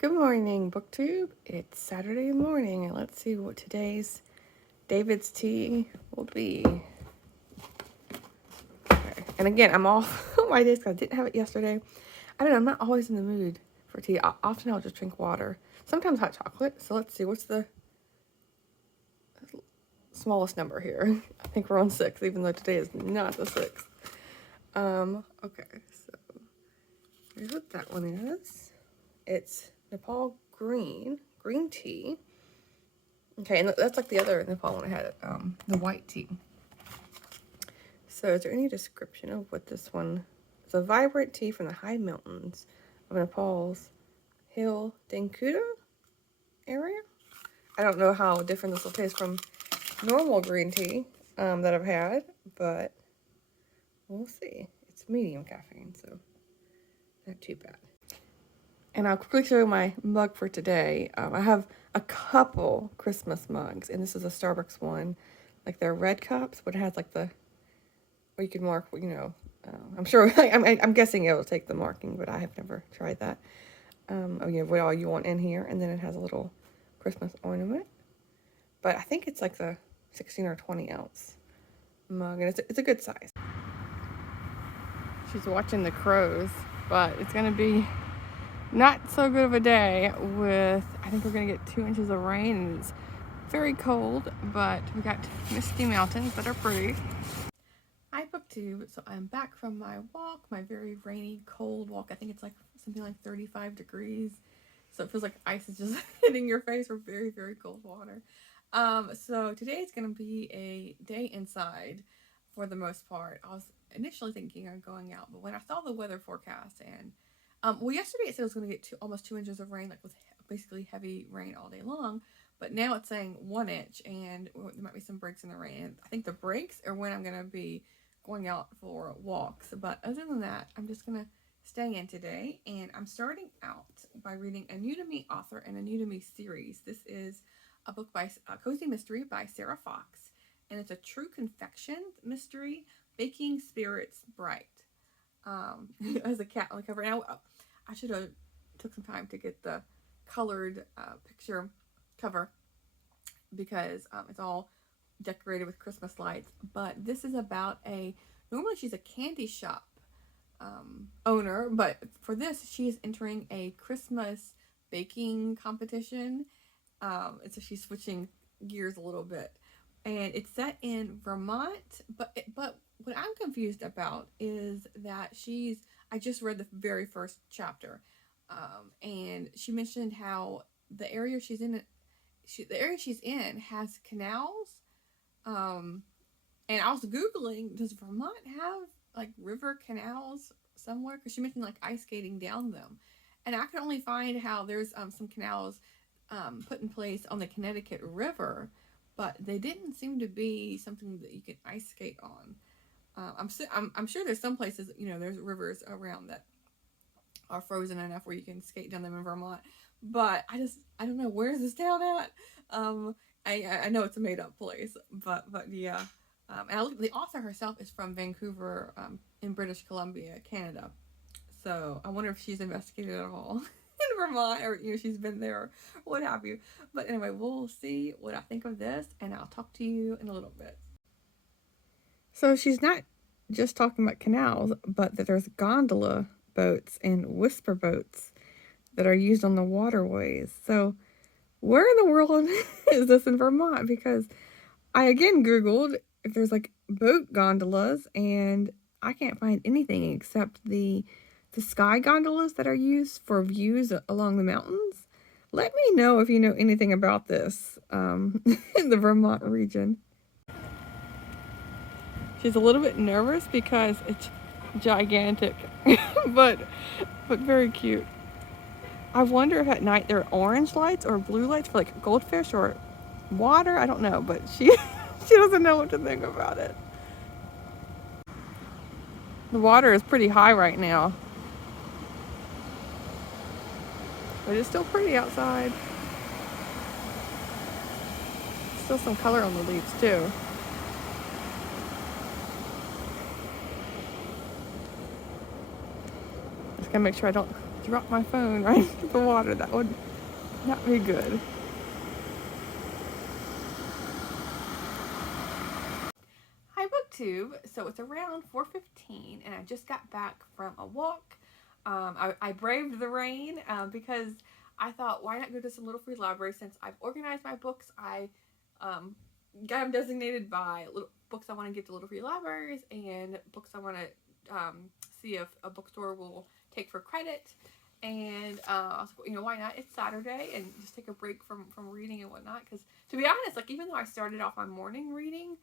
Good morning, BookTube. It's Saturday morning, and let's see what today's David's tea will be. Okay. And again, I'm off my days because I didn't have it yesterday. I don't know, I'm not always in the mood for tea. Often I'll just drink water, sometimes hot chocolate. So let's see, what's the smallest number here? I think we're on 6, even though today is not the 6th. Okay, so here's what that one is. It's Nepal green tea. Okay, and that's like the other Nepal one I had, the white tea. So is there any description of what this one is? A vibrant tea from the high mountains of Nepal's Hill Denkuda area. I don't know how different this will taste from normal green tea that I've had, but we'll see. It's medium caffeine, so not too bad. And I'll quickly show you my mug for today. I have a couple Christmas mugs, and this is a Starbucks one. Like they're red cups, but it has like the, where you can mark, I'm sure, I'm guessing it'll take the marking, but I have never tried that. What all you want in here, and then it has a little Christmas ornament. But I think it's like the 16 or 20 ounce mug, and it's a good size. She's watching the crows, but it's gonna be not so good of a day with, I think we're gonna get 2 inches of rain, and it's very cold, but we got misty mountains that are pretty. Hi BookTube, so I'm back from my walk, my very rainy, cold walk. I think it's like something like 35 degrees, so it feels like ice is just hitting your face, or very, very cold water. So today is gonna be a day inside for the most part. I was initially thinking of going out, but when I saw the weather forecast and well, yesterday it said it was going to get almost 2 inches of rain, like with basically heavy rain all day long. But now it's saying 1 inch, and there might be some breaks in the rain. I think the breaks are when I'm going to be going out for walks. But other than that, I'm just going to stay in today. And I'm starting out by reading a new to me author and a new to me series. This is a book by Cozy Mystery by Sarah Fox. And it's a true confection mystery, Baking Spirits Bright. As a cat on the cover. And I should have took some time to get the colored picture cover because it's all decorated with Christmas lights. But this is about normally she's a candy shop owner, but for this she is entering a Christmas baking competition. So she's switching gears a little bit. And it's set in Vermont, but what I'm confused about is that I just read the very first chapter, and she mentioned how the area she's in has canals, and I was Googling, does Vermont have like river canals somewhere? Because she mentioned like ice skating down them, and I could only find how there's some canals put in place on the Connecticut River, but they didn't seem to be something that you can ice skate on. I'm sure there's some places, there's rivers around that are frozen enough where you can skate down them in Vermont. But I don't know, where's this town at? I know it's a made up place, but yeah. And the author herself is from Vancouver, in British Columbia, Canada. So I wonder if she's investigated at all in Vermont, or she's been there, or what have you. But anyway, we'll see what I think of this, and I'll talk to you in a little bit. So she's not just talking about canals, but that there's gondola boats and whisper boats that are used on the waterways. So where in the world is this in Vermont? Because I again Googled if there's like boat gondolas, and I can't find anything except the sky gondolas that are used for views along the mountains. Let me know if you know anything about this in the Vermont region. She's a little bit nervous because it's gigantic, but very cute. I wonder if at night there are orange lights or blue lights for like goldfish or water. I don't know, but she doesn't know what to think about it. The water is pretty high right now, but it's still pretty outside. Still some color on the leaves too. Just gotta make sure I don't drop my phone right into the water. That would not be good. Hi BookTube. So it's around 4:15 and I just got back from a walk. I braved the rain because I thought, why not go to some little free library? Since I've organized my books, I got them designated by little books I want to give to little free libraries and books I want to see if a bookstore will take for credit. And I was like, why not? It's Saturday and just take a break from reading and whatnot. Because to be honest, like even though I started off my morning reading,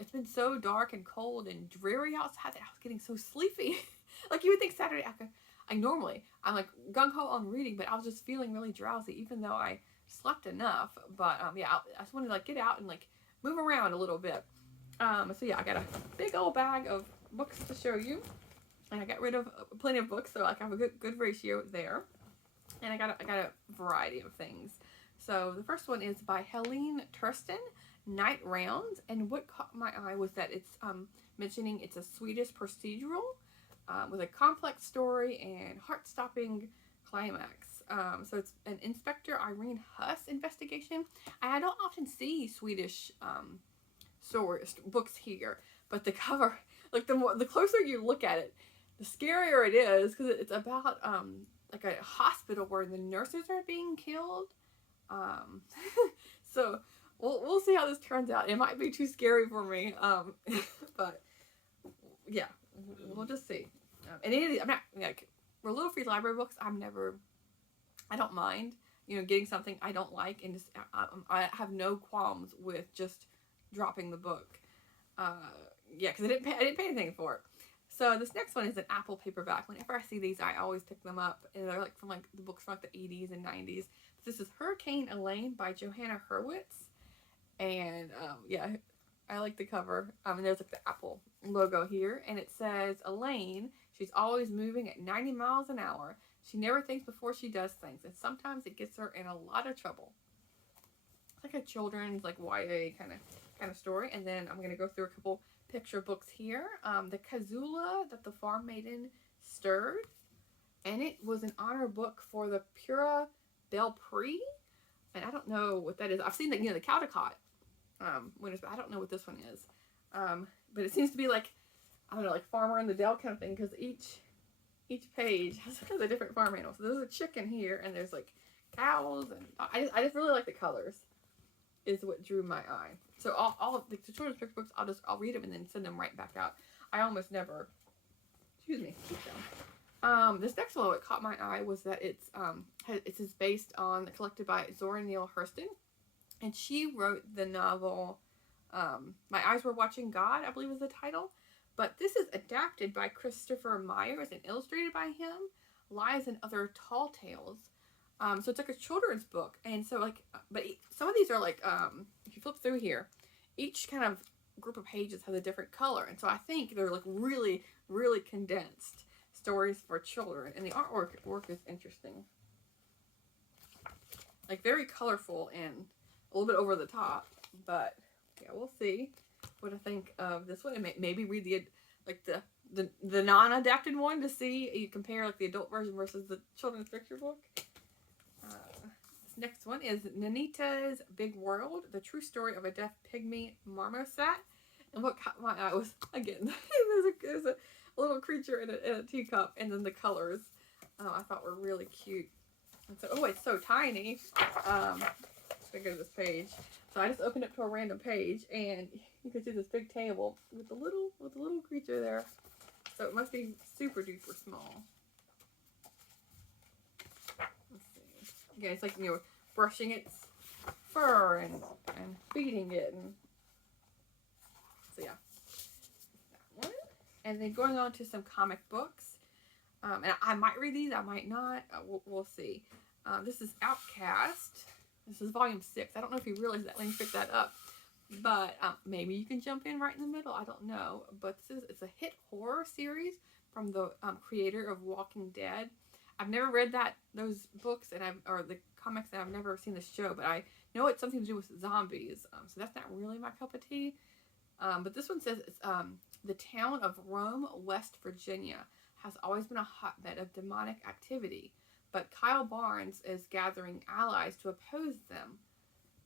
it's been so dark and cold and dreary outside that I was getting so sleepy. Like you would think Saturday after, I'm like gung-ho on reading, but I was just feeling really drowsy even though I slept enough. But yeah, I just wanted to like get out and like move around a little bit. So yeah, I got a big old bag of books to show you. And I got rid of plenty of books, so like I have a good ratio there. And I got a variety of things. So the first one is by Helene Tursten, Night Rounds. And what caught my eye was that it's mentioning it's a Swedish procedural with a complex story and heart-stopping climax. So it's an Inspector Irene Huss investigation. I don't often see Swedish books here, but the cover, like the closer you look at it, the scarier it is because it's about like a hospital where the nurses are being killed. So we'll see how this turns out. It might be too scary for me, but yeah, we'll just see. And any of these, I'm not like for little free library books. I don't mind getting something I don't like and just I have no qualms with just dropping the book. Yeah, because I didn't pay anything for it. So this next one is an Apple paperback. Whenever I see these, I always pick them up, and they're like from like the books from like the 80s and 90s. This is Hurricane Elaine by Johanna Hurwitz, and yeah, I like the cover. And there's like the Apple logo here, and it says Elaine. She's always moving at 90 miles an hour. She never thinks before she does things, and sometimes it gets her in a lot of trouble. It's like a children's like YA kind of story. And then I'm gonna go through a couple picture books here. The Kazula That the Farm Maiden Stirred, and it was an honor book for the Pura Belprix, and I don't know what that is. I've seen the Caldecott winners, but I don't know what this one is. But it seems to be like, I don't know, like Farmer in the Dell kind of thing, because each page has a different farm animal. So there's a chicken here, and there's like cows, and I just really like the colors. Is what drew my eye. So all of the children's picture books, I'll read them and then send them right back out. I almost never, excuse me, this next one, what caught my eye was that it's based on, collected by Zora Neale Hurston, and she wrote the novel My Eyes Were Watching God, I believe is the title. But this is adapted by Christopher Myers and illustrated by him, Lies and Other Tall Tales. So it's like a children's book, and so like, but some of these are like, if you flip through here, each kind of group of pages has a different color, and so I think they're like really, really condensed stories for children, and the artwork is interesting, like very colorful and a little bit over the top. But yeah, we'll see what I think of this one, and maybe read the non-adapted one to see, you compare like the adult version versus the children's picture book. This next one is Nanita's Big World, the true story of a deaf pygmy marmoset. And what caught my eye was, again, there's a little creature in a teacup, and then the colors I thought were really cute. And so, oh, it's so tiny. Let's go to this page. So I just opened up to a random page, and you can see this big table with the little creature there. So it must be super duper small. Again, it's like, brushing its fur and feeding it, and so yeah, that one. And then going on to some comic books, and I might read these, I might not. We'll see. This is Outcast. This is volume 6. I don't know if you realize that when you pick that up, but maybe you can jump in right in the middle. I don't know, but it's a hit horror series from the creator of Walking Dead. I've never read those books or the comics, and I've never seen the show, but I know it's something to do with zombies, so that's not really my cup of tea. But this one says it's the town of Rome, West Virginia, has always been a hotbed of demonic activity. but Kyle Barnes is gathering allies to oppose them.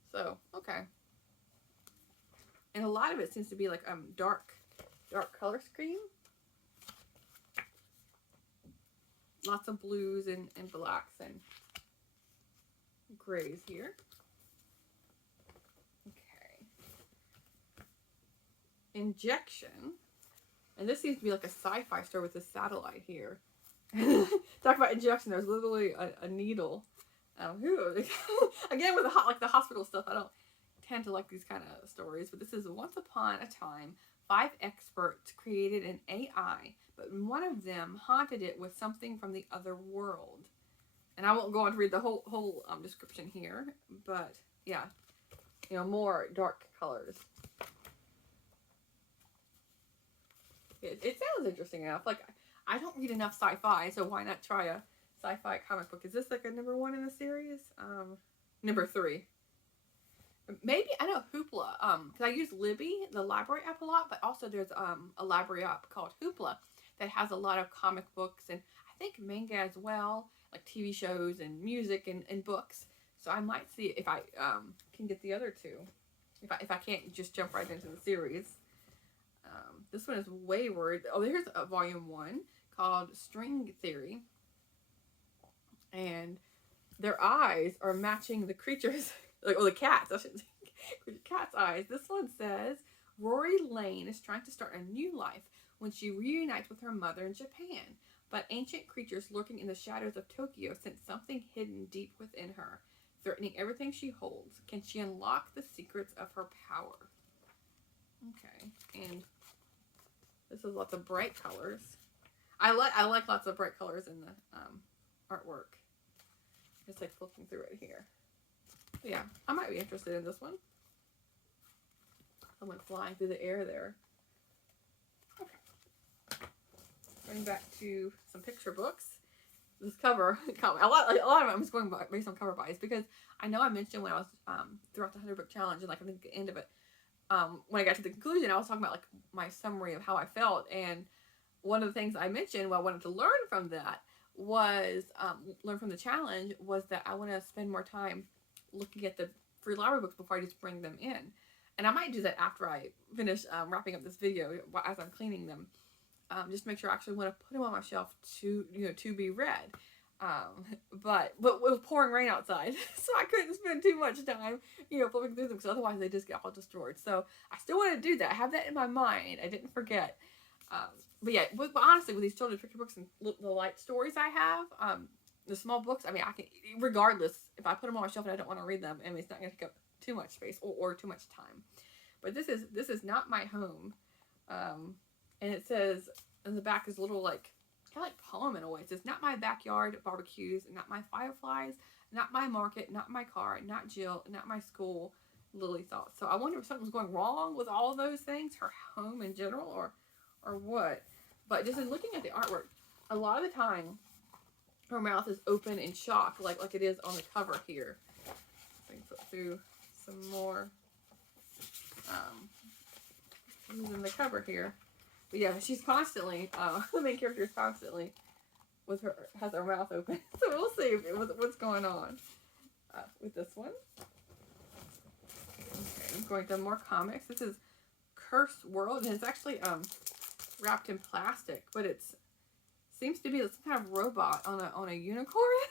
So, okay. And a lot of it seems to be like dark color scheme. Lots of blues and blacks and grays here. Okay. Injection. And this seems to be like a sci-fi story with a satellite here. Talk about injection. There's literally a needle. Again, with the hospital stuff, I don't tend to like these kind of stories. But this is once upon a time, 5 experts created an AI, but one of them haunted it with something from the other world. And I won't go on to read the whole description here, but yeah, you know, more dark colors. It sounds interesting enough. Like, I don't read enough sci-fi, so why not try a sci-fi comic book? Is this like a number 1 in the series? Number 3. Maybe, I know Hoopla, because I use Libby, the library app, a lot, but also there's a library app called Hoopla that has a lot of comic books, and I think manga as well, like TV shows and music and books. So I might see if I can get the other 2, if I can't just jump right into the series. This one is Wayward. Oh, here's a volume 1 called String Theory. And their eyes are matching the creatures, like, or the cats, I should say, cat's eyes. This one says, Rory Lane is trying to start a new life when she reunites with her mother in Japan. But ancient creatures lurking in the shadows of Tokyo sense something hidden deep within her, threatening everything she holds. Can she unlock the secrets of her power? Okay, and this is lots of bright colors. I like lots of bright colors in the artwork. Just like flipping through it here. But yeah, I might be interested in this one. Someone flying through the air there. Okay. Going back to some picture books. This cover, a lot of it I'm just going based on cover buys, because I know I mentioned when I was throughout the 100 book challenge, and like I think the end of it, when I got to the conclusion, I was talking about like my summary of how I felt, and one of the things I mentioned, what I wanted to learn from that was, learn from the challenge, was that I want to spend more time looking at the free library books before I just bring them in. And I might do that after I finish wrapping up this video, as I'm cleaning them, just to make sure I actually want to put them on my shelf to be read. But it was pouring rain outside, so I couldn't spend too much time, flipping through them, because otherwise they just get all destroyed. So I still want to do that. I have that in my mind. I didn't forget. But yeah, but honestly, with these children's picture books and the light stories I have, the small books, I mean, I can, regardless, if I put them on my shelf and I don't want to read them, I mean, it's not going to take up too much space or too much time. But this is not my home. And it says, in the back is a little, like, kind of like poem in a way. It says, not my backyard barbecues, not my fireflies, not my market, not my car, not Jill, not my school, Lily thought. So I wonder if something was going wrong with all of those things, her home in general, or what. But just in looking at the artwork, a lot of the time, her mouth is open in shock, like it is on the cover here. So I can flip through some more. Using the cover here. But yeah, she's constantly, the main character is constantly has her mouth open. So we'll see what's going on with this one. Okay, I'm going to more comics. This is Cursed World, and it's actually wrapped in plastic, but it's seems to be some kind of robot on a unicorn.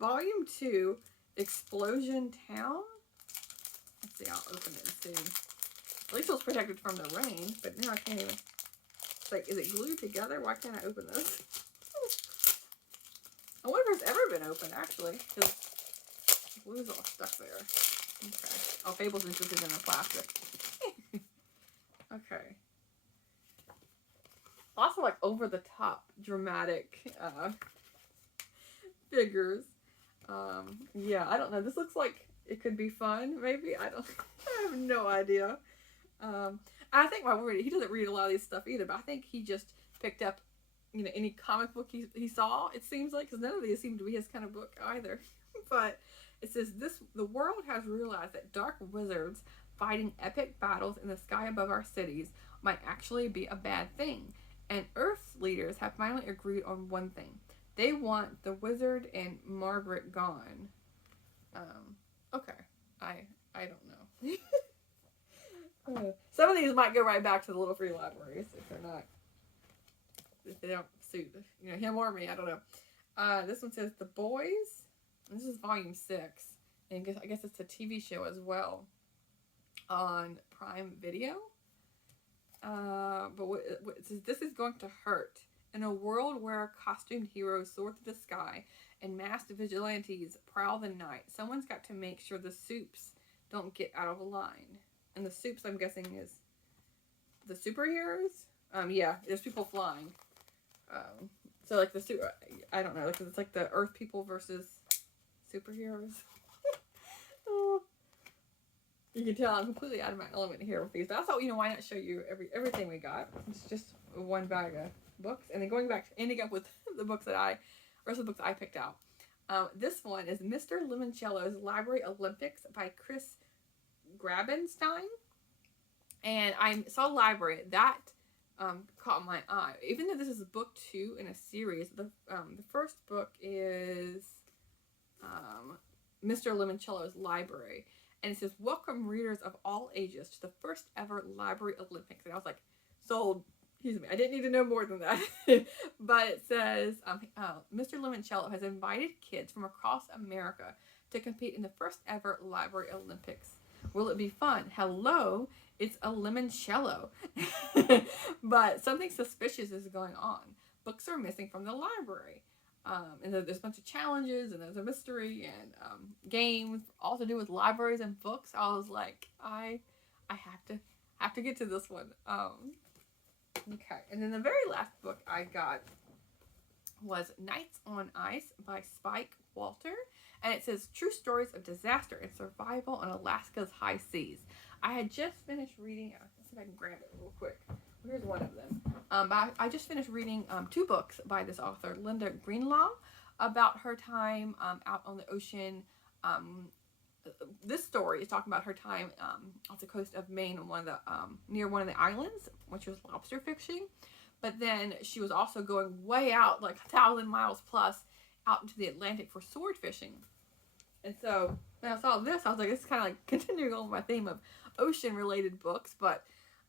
Volume 2, Explosion Town. Let's see, I'll open it and see. At least it was protected from the rain, but now I can't even. It's like, is it glued together? Why can't I open this? I wonder if it's ever been opened, actually, because the glue's all stuck there. Okay. Oh, Fable's interested in the plastic. Okay. Lots of, like, over-the-top, dramatic figures. Yeah, I don't know. This looks like it could be fun, maybe. I have no idea. I think he doesn't read a lot of these stuff either, but I think he just picked up, any comic book he saw, it seems like, because none of these seem to be his kind of book either. But it says, the world has realized that dark wizards fighting epic battles in the sky above our cities might actually be a bad thing. And Earth's leaders have finally agreed on one thing. They want the wizard and Margaret gone. Okay. I don't know. Some of these might go right back to the Little Free Libraries if they're not, if they don't suit, you know, him or me. I don't know. This one says The Boys. This is volume 6, and I guess it's a TV show as well on Prime Video. But what it says, this is going to hurt. In a world where costumed heroes soar through the sky and masked vigilantes prowl the night, someone's got to make sure the soups don't get out of line. And the soups, I'm guessing, is the superheroes. Yeah, there's people flying. So like I don't know, like it's like the Earth people versus superheroes. Oh. You can tell I'm completely out of my element here with these, but I thought, you know, why not show you everything we got? It's just one bag of books, and then ending up with the rest of the books I picked out. This one is Mr. Limoncello's Library Olympics by Chris Grabenstein, and I saw Library that caught my eye. Even though this is book 2 in a series, the first book is Mr. Limoncello's Library. And it says, welcome readers of all ages to the first ever Library Olympics. And I was like, sold. Excuse me. I didn't need to know more than that. But it says, Mr. Limoncello has invited kids from across America to compete in the first ever Library Olympics. Will it be fun? Hello, it's a limoncello. But something suspicious is going on. Books are missing from the library. And there's a bunch of challenges, and there's a mystery, and games, all to do with libraries and books. I was like, I have to get to this one. Okay, and then the very last book I got was Nights on Ice by Spike Walter, and it says True Stories of Disaster and Survival on Alaska's High Seas. I had just finished reading. Let's see if I can grab it real quick. Here's one of them. But I just finished reading 2 books by this author, Linda Greenlaw, about her time out on the ocean. This story is talking about her time off the coast of Maine, near one of the islands, which was lobster fishing. But then she was also going way out, like 1,000 miles plus, out into the Atlantic for sword fishing. And so when I saw this, I was like, it's kind of like continuing on my theme of ocean-related books, but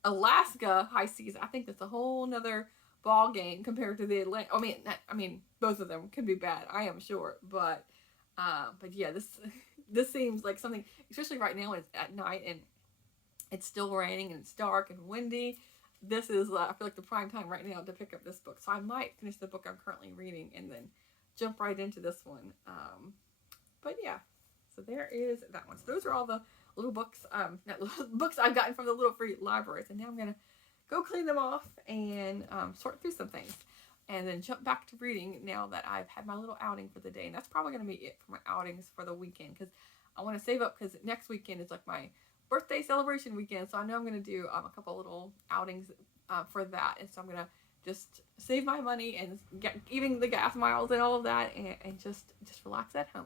Alaska High Seas, I think that's a whole nother ball game compared to the Atlantic. I mean, both of them can be bad, I am sure, but yeah, this seems like something, especially right now when it's at night and it's still raining and it's dark and windy. This is, I feel like, the prime time right now to pick up this book. So I might finish the book I'm currently reading and then jump right into this one. But yeah, so there is that one. So those are all the little books, books I've gotten from the Little Free Libraries. And now I'm going to go clean them off and sort through some things. And then jump back to reading now that I've had my little outing for the day. And that's probably going to be it for my outings for the weekend. Because I want to save up, because next weekend is like my birthday celebration weekend. So I know I'm going to do a couple little outings for that. And so I'm going to just save my money and get even the gas miles and all of that. And just relax at home.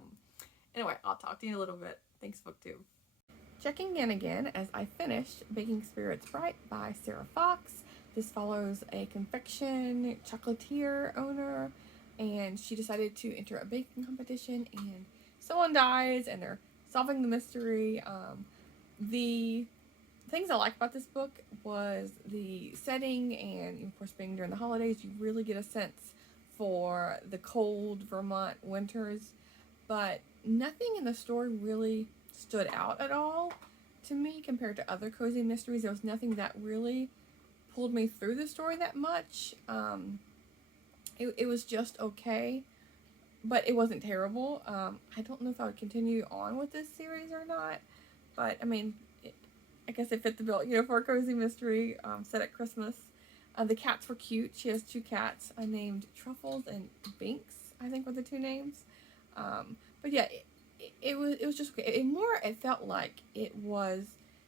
Anyway, I'll talk to you in a little bit. Thanks, BookTube. Checking in again as I finished Baking Spirits Bright by Sarah Fox. This follows a confection chocolatier owner, and she decided to enter a baking competition, and someone dies, and they're solving the mystery. The things I like about this book was the setting, and of course being during the holidays, you really get a sense for the cold Vermont winters, but nothing in the story really stood out at all to me compared to other cozy mysteries. There was nothing that really pulled me through the story that much. It was just okay, but it wasn't terrible. I don't know if I would continue on with this series or not, but I mean, I guess it fit the bill, for a cozy mystery set at Christmas. The cats were cute. She has 2 cats named Truffles and Binks, I think were the 2 names. But yeah, it was just okay. It felt like it was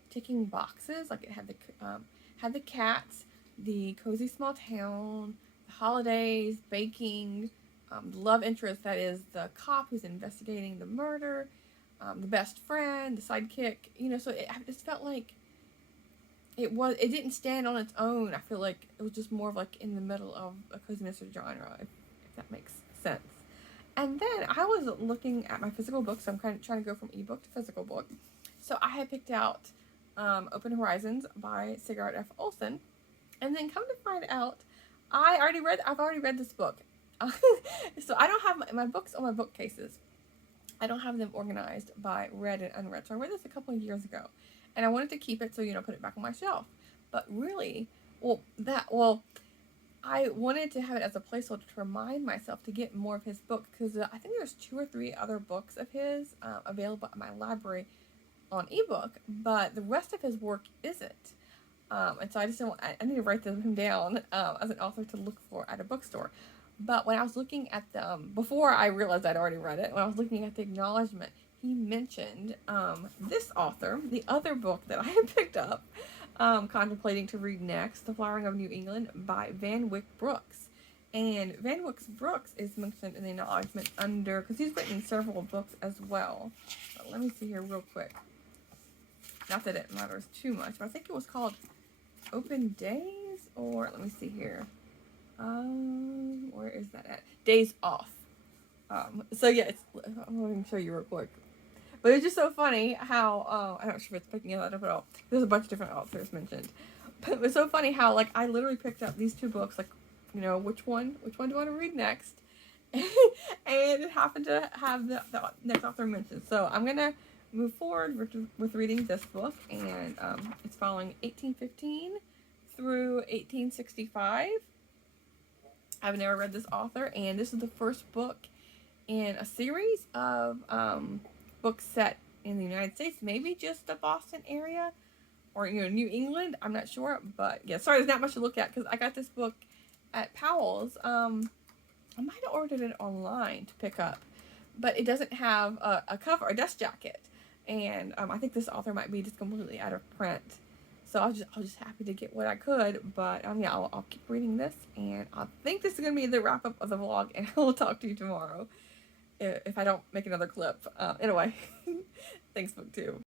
ticking boxes. Like it had the cats, the cozy small town, the holidays, baking, the love interest that is the cop who's investigating the murder, the best friend, the sidekick. So it just felt like it didn't stand on its own. I feel like it was just more of like in the middle of a cozy mystery genre, if that makes sense. And then I was looking at my physical books. So I'm kind of trying to go from ebook to physical book. So I had picked out Open Horizons by Sigurd F. Olsen. And then come to find out, I've already read this book. So I don't have my books on my bookcases. I don't have them organized by read and unread. So I read this a couple of years ago. And I wanted to keep it, so, put it back on my shelf. But really, I wanted to have it as a placeholder to remind myself to get more of his book, because I think there's 2 or 3 other books of his available at my library on ebook, but the rest of his work isn't. And so I just I need to write them down as an author to look for at a bookstore. But when I was looking at before I realized I'd already read it, when I was looking at the acknowledgement, he mentioned this author, the other book that I had picked up, contemplating to read next, The Flowering of New England by Van Wyck Brooks. And Van Wyck Brooks is mentioned in the acknowledgement under, because he's written several books as well. But let me see here real quick. Not that it matters too much, but I think it was called Open Days, or let me see here. Where is that at? Days Off. So yeah, I'm going to show you real quick. But it's just so funny how, I'm not sure if it's picking it up at all. There's a bunch of different authors mentioned. But it was so funny how, like, I literally picked up these 2 books, like, which one do I want to read next? And it happened to have the next author mentioned. So I'm going to move forward with reading this book. And it's following 1815 through 1865. I've never read this author, and this is the first book in a series of books set in the United States, maybe just the Boston area, or New England. I'm not sure, but yeah, sorry, there's not much to look at because I got this book at Powell's. I might have ordered it online to pick up, but it doesn't have a cover, a dust jacket, and I think this author might be just completely out of print. So I was just happy to get what I could, but yeah, I'll keep reading this, and I think this is gonna be the wrap up of the vlog, and I will talk to you tomorrow if I don't make another clip. Anyway, thanks, BookTube.